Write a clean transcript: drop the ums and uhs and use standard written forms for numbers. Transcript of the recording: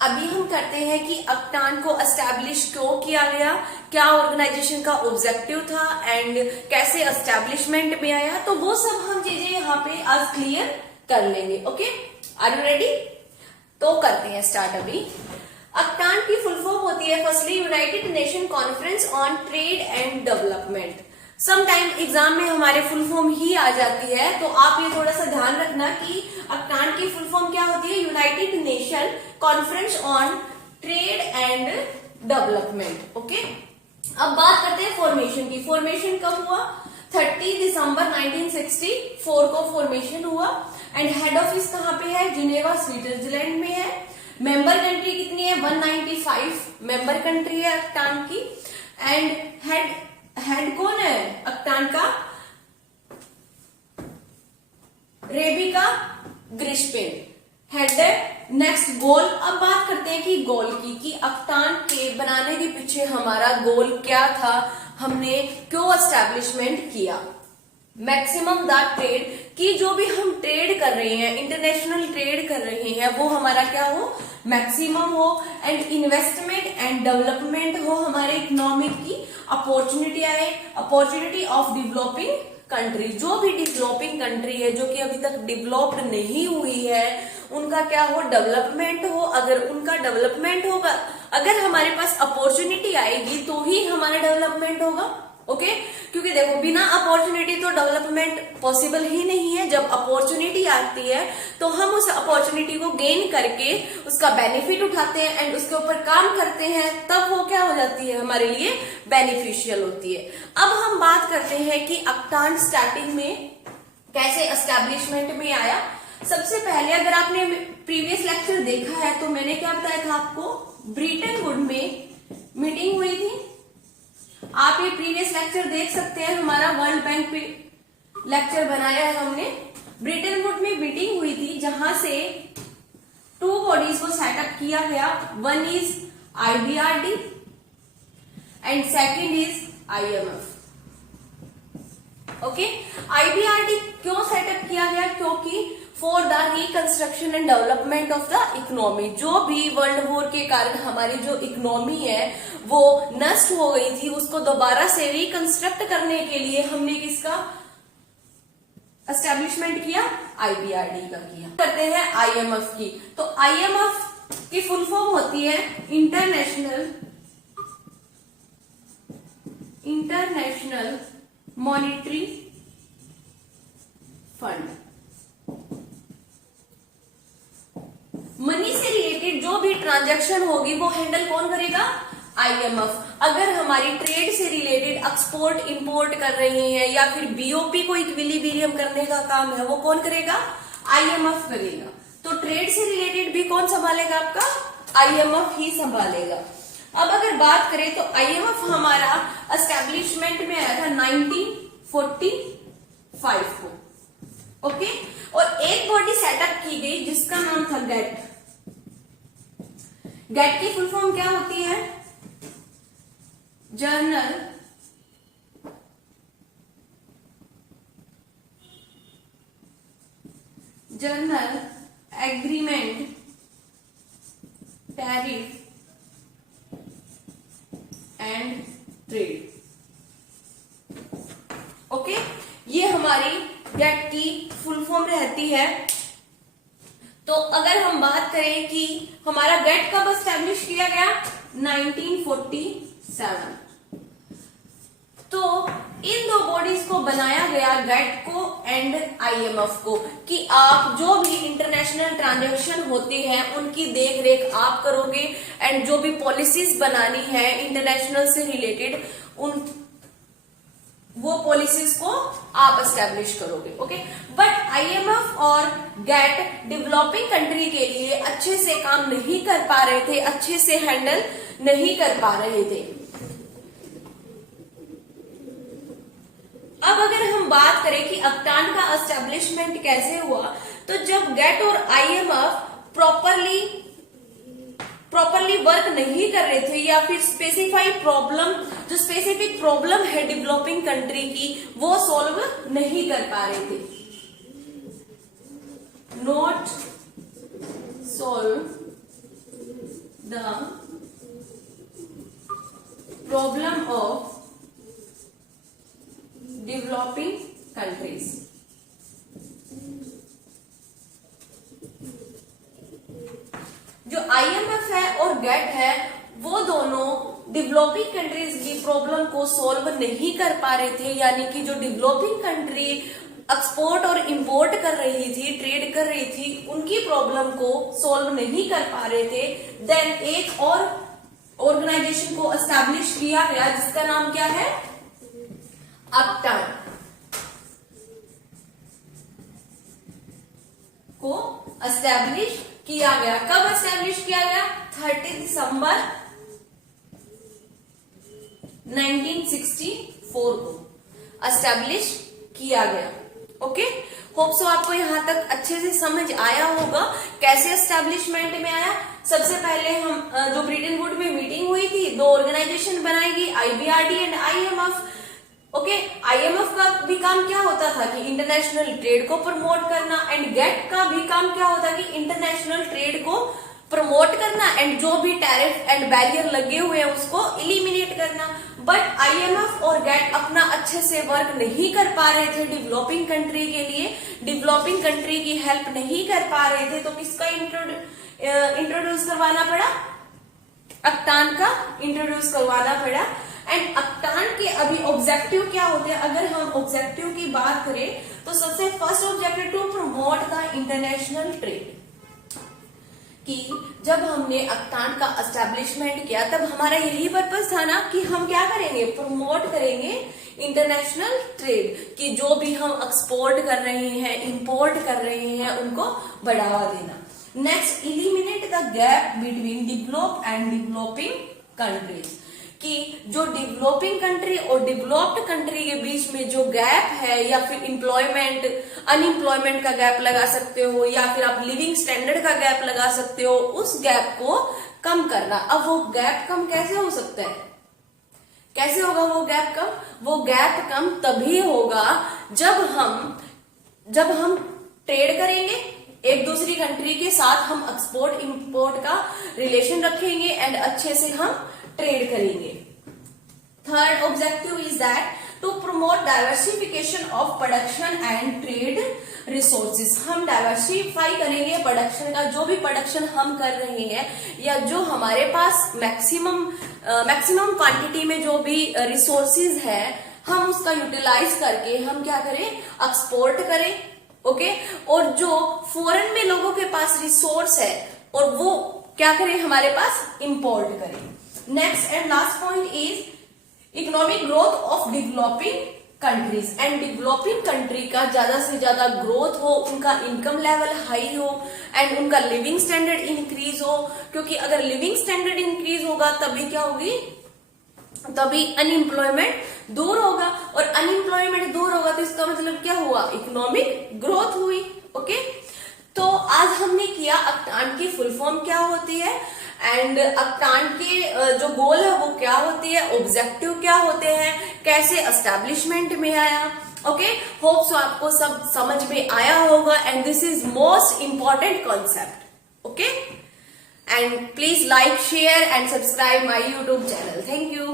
अभी हम करते हैं कि अक्टान को एस्टैब्लिश क्यों किया गया, क्या ऑर्गेनाइजेशन का ऑब्जेक्टिव था एंड कैसे एस्टैब्लिशमेंट में आया, तो वो सब हम चीजें यहाँ पे आज क्लियर कर लेंगे। Okay, are you ready? तो करते हैं स्टार्ट अभी। अक्टान की फुल फॉर्म होती है firstly United Nation Conference on Trade and Development. Some time exam में हमारे फुल फॉर्म ही आ जाती है, तो आप ये थोड़ा सा ध्यान रखना कि अक्टान की फुल फॉर्म क्या होती है, United Nation Conference on Trade and development. Okay, अब बात करते हैं फॉर्मेशन की। फॉर्मेशन कब हुआ? 30 दिसंबर 1964 को फॉर्मेशन हुआ एंड हेड ऑफिस कहाँ पे है? जिनेवा स्विट्जरलैंड में है। मेंबर कंट्री कितनी है? 195 मेंबर कंट्री है अक्टान की। एंड हेड कौन है अक्टान का? रेबिका ग्रिस्पिन हेड है। नेक्स्ट गोल, अब बात करते हैं कि गोल की, कि अक्टान के बनाने के पीछे हमारा गोल क्या था, हमने क्यों एस्टैब्लिशमेंट किया। मैक्सिमम द ट्रेड, कि जो भी हम ट्रेड कर रहे हैं, इंटरनेशनल ट्रेड कर रहे हैं, वो हमारा क्या हो? मैक्सिमम हो। एंड इन्वेस्टमेंट एंड डेवलपमेंट हो, हमारे इकोनॉमिक की अपॉर्चुनिटी आए, अपॉर्चुनिटी ऑफ डेवलपिंग कंट्री। जो भी डेवलपिंग कंट्री है, जो कि अभी तक डेवलप्ड नहीं हुई है, उनका क्या हो? डेवलपमेंट हो। अगर उनका डेवलपमेंट होगा, अगर हमारे पास अपॉर्चुनिटी आएगी तो ही हमारा डेवलपमेंट होगा। ओके, क्योंकि देखो बिना अपॉर्चुनिटी तो डेवलपमेंट पॉसिबल ही नहीं है। जब अपॉर्चुनिटी आती है तो हम उस अपॉर्चुनिटी को गेन करके उसका बेनिफिट उठाते हैं एंड उसके ऊपर काम करते हैं, तब वो क्या हो जाती है? हमारे लिए बेनिफिशियल होती है। अब हम बात करते हैं कि अक्टान स्टार्टिंग में कैसे एस्टैब्लिशमेंट में आया। सबसे पहले अगर आपने प्रीवियस लेक्चर देखा है तो मैंने क्या बताया था आपको? ब्रिटेन वुड में मीटिंग हुई थी। आप ये प्रीवियस लेक्चर देख सकते हैं, हमारा वर्ल्ड बैंक पे लेक्चर बनाया है हमने। ब्रिटेन वुड में मीटिंग हुई थी जहां से 2 बॉडीज को सेटअप किया गया। One is IBRD and second is IMF। Okay, IBRD क्यों सेटअप किया गया? क्योंकि for the reconstruction and development of the economy. जो भी वर्ल्ड वॉर के कारण हमारी जो इकोनॉमी है वो नष्ट हो गई थी, उसको दोबारा से रिकंस्ट्रक्ट करने के लिए हमने किसका एस्टेब्लिशमेंट किया? IBRD का किया। करते हैं IMF की। तो IMF की फुल फॉर्म होती है इंटरनेशनल मॉनिटरी फंड। मनी से रिलेटेड जो भी ट्रांजैक्शन होगी वो हैंडल कौन करेगा? IMF। अगर हमारी ट्रेड से रिलेटेड एक्सपोर्ट इंपोर्ट कर रही है या फिर BOP को इक्विलिब्रियम करने का काम है, वो कौन करेगा? IMF करेगा। तो ट्रेड से रिलेटेड भी कौन संभालेगा आपका? IMF ही संभालेगा। अब अगर बात करें तो IMF हमारा एस्टेब्लिशमेंट में आया था 1945 को। ओके, और एक बॉडी सेटअप की गई जिसका नाम था गेट। गेट की फुल फॉर्म क्या होती है? Journal agreement tariff and trade. Okay, ये हमारी गेट की फुल फॉर्म रहती है। तो अगर हम बात करें कि हमारा गेट कब एस्टैब्लिश किया गया? 1947। तो इन 2 बॉडीज को बनाया गया, गेट को एंड IMF को, कि आप जो भी इंटरनेशनल ट्रांजैक्शन होते हैं उनकी देख रेख आप करोगे एंड जो भी पॉलिसीज बनानी है इंटरनेशनल से रिलेटेड वो पॉलिसीज को आप एस्टैब्लिश करोगे। ओके, बट IMF और गेट डेवलपिंग कंट्री के लिए अच्छे से काम नहीं कर पा रहे थे, अच्छे से हैंडल नहीं कर पा रहे थे। अब अगर हम बात करें कि अक्टान का एस्टैब्लिशमेंट कैसे हुआ, तो जब गेट और IMF प्रॉपरली वर्क नहीं कर रहे थे या फिर जो स्पेसिफिक प्रॉब्लम है डेवलपिंग कंट्री की वो सॉल्व नहीं कर पा रहे थे, not solve the problem of developing countries. जो IMF है और गेट है वो दोनों डेवलपिंग कंट्रीज की प्रॉब्लम को सॉल्व नहीं कर पा रहे थे, यानी कि जो डेवलपिंग कंट्री एक्सपोर्ट और इंपोर्ट कर रही थी, ट्रेड कर रही थी, उनकी प्रॉब्लम को सॉल्व नहीं कर पा रहे थे। देन एक और ऑर्गेनाइजेशन को एस्टैब्लिश किया गया जिसका नाम क्या है, अपटान को एस्टैब्लिश किया गया। कब एस्टैब्लिश किया गया, 30 दिसंबर 1964 को एस्टैब्लिश किया गया। ओके, होप सो आपको यहां तक अच्छे से समझ आया होगा कैसे एस्टैब्लिशमेंट में आया। सबसे पहले हम जो ब्रिटेन वुड में मीटिंग हुई थी, दो ऑर्गेनाइजेशन बनाएगी, IBRD and IMF। Okay, IMF का भी काम क्या होता था कि इंटरनेशनल ट्रेड को प्रमोट करना, एंड गेट का भी काम क्या होता कि इंटरनेशनल ट्रेड को प्रमोट करना एंड जो भी टैरिफ एंड बैरियर लगे हुए हैं उसको इलिमिनेट करना। बट IMF और गेट अपना अच्छे से वर्क नहीं कर पा रहे थे डेवलपिंग कंट्री के लिए, डेवलपिंग कंट्री की हेल्प नहीं कर पा रहे थे, तो किसका इंट्रोड्यूस करवाना पड़ा, अपटान का इंट्रोड्यूस करवाना पड़ा। एंड अपटान के अभी ऑब्जेक्टिव क्या होते हैं, अगर हम ऑब्जेक्टिव की बात करें तो सबसे first objective to promote the international trade, कि जब हमने अपटान का एस्टैब्लिशमेंट किया तब हमारा यही पर्पस था ना कि हम क्या करेंगे, प्रमोट करेंगे इंटरनेशनल ट्रेड, कि जो भी हम एक्सपोर्ट कर रहे हैं, इंपोर्ट कर रहे हैं, उनको बढ़ावा देना। Next, eliminate the gap between developed and developing countries, कि जो डेवलपिंग कंट्री और डेवलप्ड कंट्री के बीच में जो गैप है, या फिर एम्प्लॉयमेंट अनएम्प्लॉयमेंट का गैप लगा सकते हो, या फिर आप लिविंग स्टैंडर्ड का गैप लगा सकते हो, उस गैप को कम करना। अब वो गैप कम कैसे हो सकता है, कैसे होगा वो गैप कम, वो गैप कम तभी होगा जब हम ट्रेड करेंगे एक दूसरी कंट्री के साथ, हम एक्सपोर्ट इंपोर्ट का रिलेशन रखेंगे एंड अच्छे से हम ट्रेड करेंगे। Third objective is that to promote diversification of production and trade resources. हम डाइवर्सिफाई करेंगे प्रोडक्शन का, जो भी प्रोडक्शन हम कर रहे हैं या जो हमारे पास मैक्सिमम क्वांटिटी में जो भी रिसोर्सेज है, हम उसका यूटिलाइज करके हम क्या करें, एक्सपोर्ट करें। ओके, और जो फॉरेन में लोगों के पास रिसोर्स है और वो क्या करें, हमारे पास इंपोर्ट करें। Next and last point is economic growth of developing countries, and developing country का ज्यादा से ज्यादा ग्रोथ हो, उनका इनकम लेवल हाई हो एंड उनका लिविंग स्टैंडर्ड इंक्रीज हो, क्योंकि अगर लिविंग स्टैंडर्ड इंक्रीज होगा तभी क्या होगी, तभी अनएम्प्लॉयमेंट दूर होगा, और अनएम्प्लॉयमेंट दूर होगा तो इसका मतलब क्या हुआ, इकोनॉमिक ग्रोथ हुई। ओके, तो आज हमने किया अपटान की फुल फॉर्म क्या होती है, एंड अपटान के जो गोल है वो क्या होती है, ऑब्जेक्टिव क्या होते हैं, कैसे एस्टैब्लिशमेंट में आया। ओके, होप सो आपको सब समझ में आया होगा, and this is most important concept. Okay, and please like, share and subscribe my YouTube channel. Thank you.